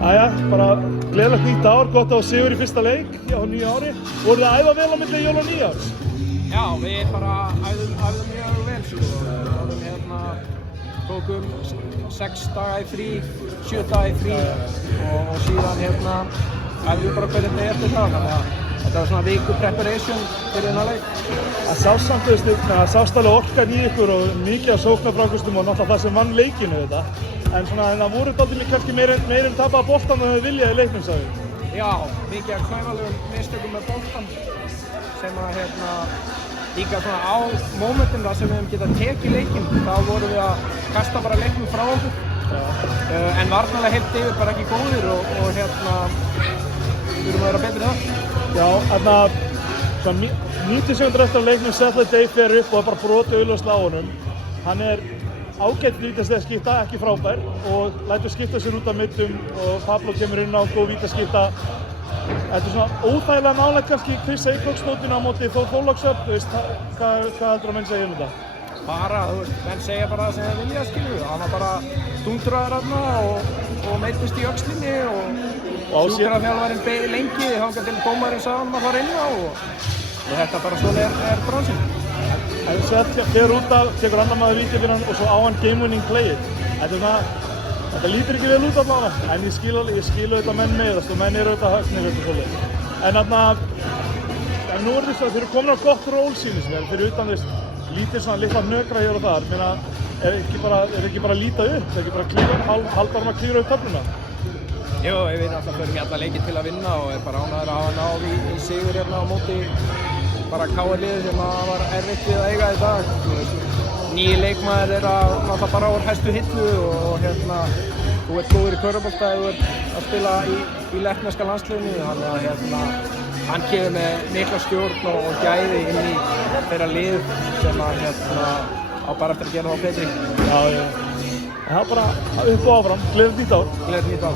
Jæja, bara gleðilegt nýtt ár, gott á sigur í fyrsta leik á nýja ári. Voruð þið að æfa vel á milli jól og nýjárs? Já, við bara æfðum mjög vel sko. Tókum 6 daga í frí, 7 daga í frí og síðan æfðum við bara hvernig þetta eftir það. Þannig að þetta var svona viku preparation fyrir þennan leik. Það sást samt, þú veist, það sást alveg orkan í ykkur og mikið af sóknarfrákustum og náttúrulega það sem vann leikinu þetta. En það voru dálítið kannski meira tapaða boltan en þau viljaði í leiknum, sagði þið? Já, mikið af klaufalegum mistökum með boltan sem að líka svona á mómentum þar sem við hefum getað tekið leikinn, þá vorum við að kasta bara leiknum frá okkur. En varnarlega heilt yfir bara ekki góðir og þurfum að vera betri þar. Já, svona 90 sekúndur eftir að leiknum Settle Day fer upp og það bara brotið auðljóslega á honum. Hann er ágætt vítaspyrna skipta, ekki frábær og lætur skipta sér út af middum og Pablo kemur inn á góð vítaskipta. Þetta er svona óþægilega nálægt kannski Chris Eikóks-nótinu á móti Þór Þorlákshöfn, þú veist, hvað heldur að menn segja þetta? Bara, þú veist, menn segja bara það sem þeir vilja, skilju. Hann var bara stúndraður þarna og meiddist í öxlinni og sjúkraþjálfarinn beið lengi þangað til dómarinn sagði hann að fara inn á og þetta bara svona er bransinn. En Settle fer út af, tekur annar maður vítaspyrnan og svo á hann game winning playið. Þetta lítur ekki vel út allavega, en ég skil auðvitað menn meiðast og menn eru auðvitað högnir og svoleiðis. En nú er þess að þeir eru komin á gott ról sýnist mér, fyrir utan þess lítið svona litla hnökra hér og þar. Meina, er ekki bara að líta upp, er ekki bara haldar hann að klíra upp töfluna? Jú, við náttúrulega förum í alla leiki til að vinna og er bara ánægður að hafa náð í sigur hérna á móti bara KR-liðið sem var erfitt við að eiga í dag. Nýi leikmaður er náttúrulega bara úr hæstu hillu og þú ert góður í körfubolta ef þú ert að spila í lettneska landsliðinu, þannig að hann kemur með mikla stjórn og gæði inn í þeirra lið sem á bara eftir að gera þá betri. Já. Það er bara upp og áfram, gleðilegt nýtt ár. Gleðilegt nýtt ár.